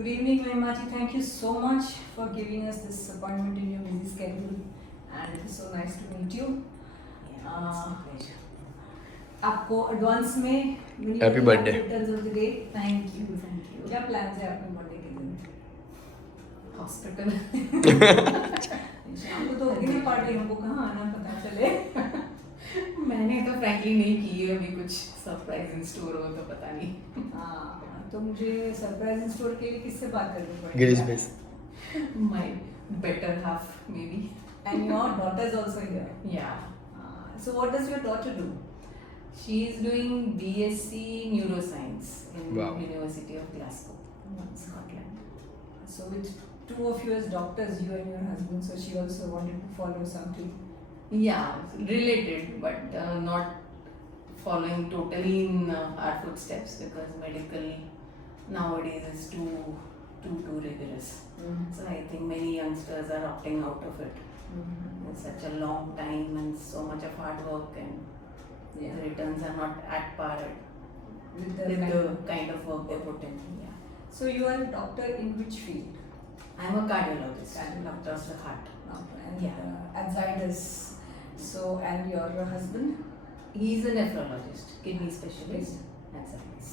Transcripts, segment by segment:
Good evening, Mahimaji. Thank you so much for giving us this appointment in your busy schedule, and it is so nice to meet you. आपको advance में Happy birthday. Returns of the day. Thank you. क्या plans है आपके birthday के दिन? Hospital शाम को तो होगी ना पार्टी, हमको कहाँ आना पता चले. मैंने तो फ्रैंकली नहीं की है अभी, कुछ सरप्राइज इन स्टोर हो तो पता नहीं. हाँ, तो मुझे सरप्राइज इन स्टोर के लिए किससे बात करनी पड़ेगी? गिरीश भाई. My better half may be. And your daughter is also here. या So what does your daughter do? She is doing BSc neuroscience in Wow. University of Glasgow, Scotland. So with two of you as doctors, you and your husband, so she also wanted to follow something. Yeah, related, but not following totally in our footsteps, because medical nowadays is too rigorous. So I think many youngsters are opting out of it. It's such a long time and so much of hard work, and Yeah. the returns are not at par With with the kind of work they put in. Yeah. So you are a doctor in which field? I'm a cardiologist, Cardiologist. doctor of the heart. And Yeah. at Zydus. So and your husband? He's a nephrologist, kidney specialist. That's it.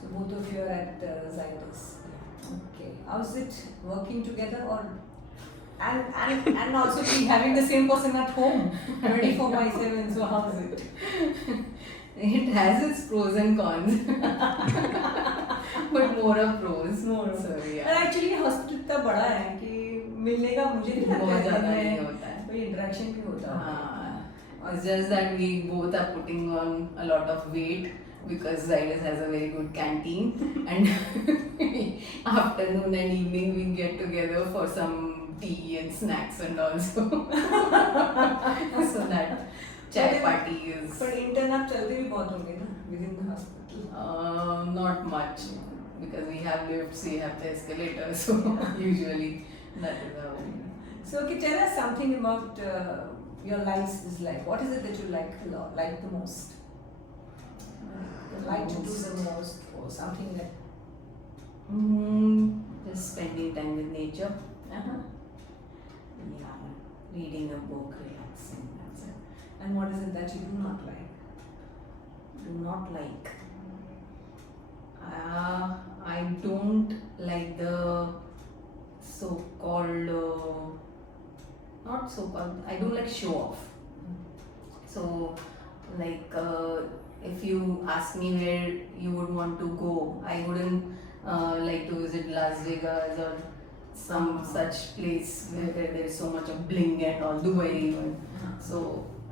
So both of you are at Zydus. Okay. How's it working together, or and also be having the same person at home 24/7? So how's it? It has its pros and cons, but more of pros. More of- So And yeah, actually hospital इतना बड़ा है कि मिलने का मुझे नहीं लगता बहुत है ज़्यादा दिन नहीं में होता है. कोई इंटरेक्शन भी होता है. हाँ, it's just that we both are putting on a lot of weight because Zydus has a very good canteen, and afternoon and evening we get together for some tea and snacks and also. So that chai party is पर intern आप चलते भी बहुत होंगे ना with in the hospital. not much, because we have lifts, we have the escalator, so usually that is how. So okay, tell us something about your life is like. What is it that you like a lot, like the most? Like to do the most, or something that. Just spending time with nature. Uh-huh. Yeah, reading a book, relaxing. That's it. And what is it that you do not like? Do not like. I don't like the so-called, not so-called. I don't like show off. So, like, if you ask me where you would want to go, I wouldn't like to visit Las Vegas or some such place where there is so much of bling and all, Dubai even. So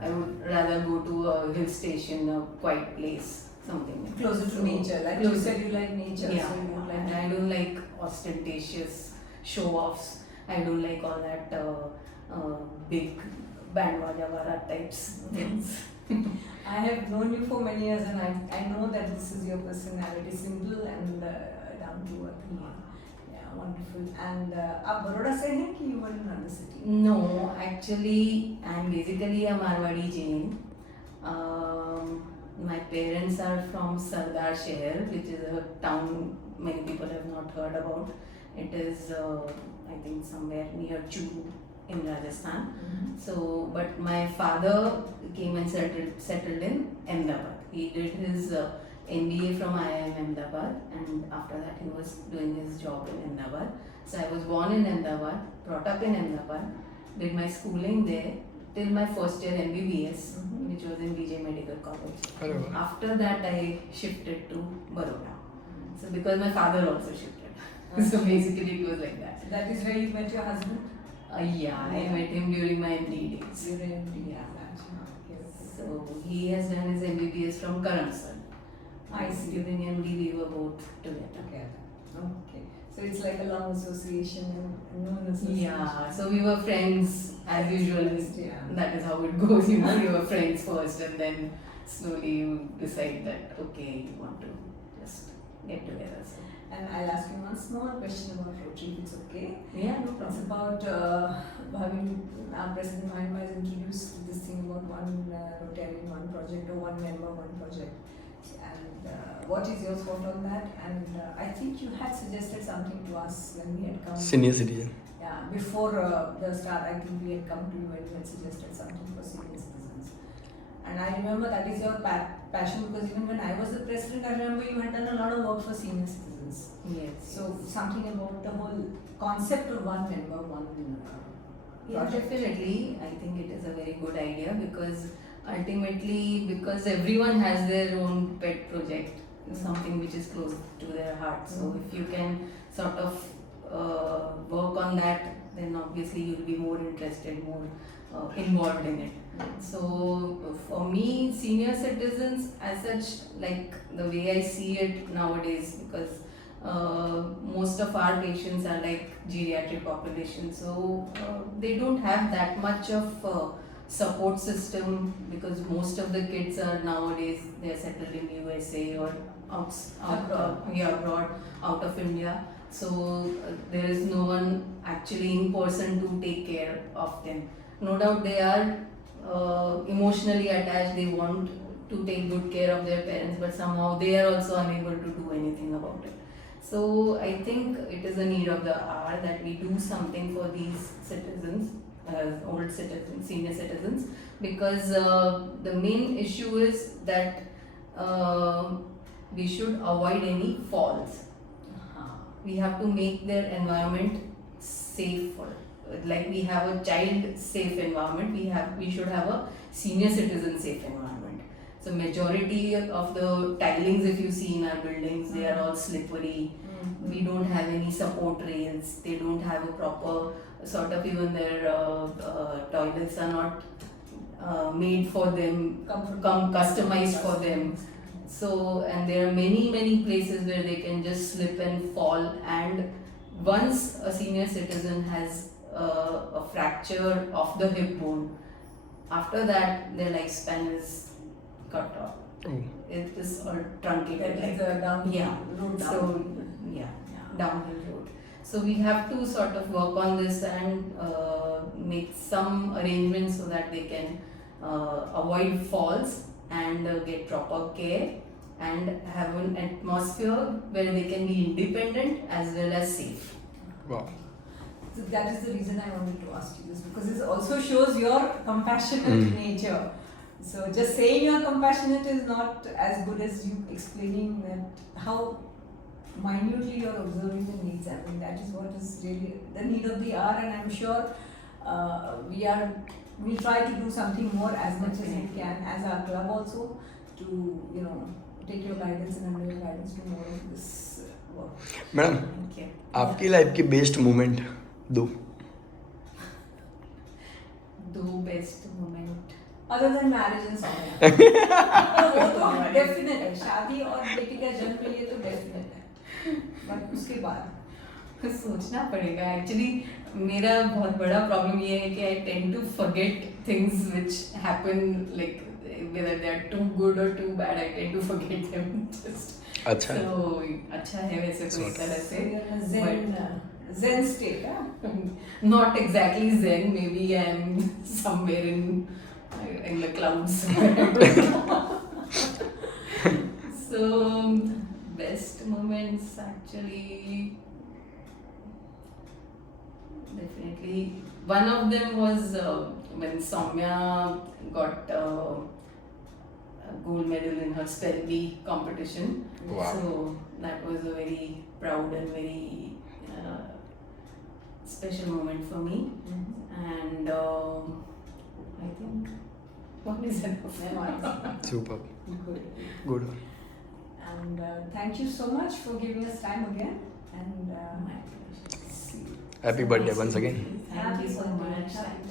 I would rather go to a hill station, a quiet place, something like Closer to So, nature, like closer. you said, you like nature. Yeah, So you don't and like. I don't like ostentatious show-offs. I don't like all that big bandwaja wara types things. I have known you for many years, and I know that this is your personality, simple and down to earth. Yeah, wonderful. And आप बड़ौदा से हैं कि you were in another city? No, actually, I'm basically a Marwadi Jain. My parents are from Sardar Sheher, which is a town many people have not heard about. It is, I think, somewhere near Churu in Rajasthan. So, but my father came and settled in Ahmedabad. He did his MBA from IIM Ahmedabad, and after that he was doing his job in Ahmedabad. So I was born in Ahmedabad, brought up in Ahmedabad, did my schooling there till my first year MBBS, which was in BJ Medical College. अरे वाह. After that I shifted to Baroda. So because my father also shifted. So basically it was like that. That is where you met your husband? Yeah, I met him during my MD days. You were in India. So he has done his MBBS from Karamsar. I see. During MD we were both together. Okay. So it's like a long association and known association. Yeah, so we were friends as usual. Yeah. That is how it goes, you know. You were friends first, and then slowly you decide that okay, you want to just get together. So And I'll ask you one small question about Rotary, if it's okay. yeah, no It's problem. about having our President Mahima has introduced this thing about one Rotarian, one project, or one member, one project. And what is your thought on that? And I think you had suggested something to us when we had come. Senior citizen. Yeah, before the start, I think we had come to you and you had suggested something for senior citizens. And I remember that is your passion, because even when I was the president, I remember you had done a lot of work for senior citizens. Yes. So something about the whole concept of one member, one Yeah, project. definitely. I think it is a very good idea because ultimately, because everyone has their own pet project, something which is close to their heart. So if you can sort of work on that, then obviously you'll be more interested, more involved in it. So for me, senior citizens as such, like the way I see it nowadays, because most of our patients are like geriatric population, so they don't have that much of support system, because most of the kids are nowadays they are settled in USA or abroad, out of India. So there is no one actually in person to take care of them. No doubt they are emotionally attached, they want to take good care of their parents, but somehow they are also unable to do anything about it. So I think it is a need of the hour that we do something for these citizens, old citizens, senior citizens, because the main issue is that we should avoid any falls. We have to make their environment safe. Like we have a child safe environment, we should have a senior citizen safe environment. So majority of the tilings, if you see in our buildings, they are all slippery. We don't have any support rails. They don't have a proper sort of, even their toilets are not made for them, customized for them. So, and there are many places where they can just slip and fall, and once a senior citizen has a fracture of the hip bone, after that their lifespan is cut off. Oh. It is all truncated. That is the downhill road. So downhill road. So we have to sort of work on this and make some arrangements so that they can avoid falls and get proper care and have an atmosphere where they can be independent as well as safe. Wow. So that is the reason I wanted to ask you this, because this also shows your compassionate nature. So just saying you're compassionate is not as good as you explaining that how minutely you're observing the needs. I mean, that is what is really the need of the hour, and I'm sure we'll try to do something more as much as we can as our club also, to take your guidance and under your guidance do more of this work. Madam Thank you. आपकी life की best moment दो. दो best moment Other than marriage and something. वो तो definite है, शादी और बेटी का जन्म के लिए तो definite है, but उसके बाद सोचना पड़ेगा. एक्चुअली मेरा बहुत बड़ा प्रॉब्लम ये है कि I tend to forget things which happen, like whether they are too good or too bad, I tend to forget them just. अच्छा है. So अच्छा है वैसे तो इस तरह से. Zen state, huh? Not exactly Zen. Maybe I am somewhere in the clouds. So best moments actually, definitely one of them was when Soumya got a gold medal in her spell bee competition. Wow. So that was a very proud and very special moment for me. And I think one is enough. Super. Good. Good. And thank you so much for giving us time again. And My pleasure. Happy birthday once again. Thank you so Happy much. birthday.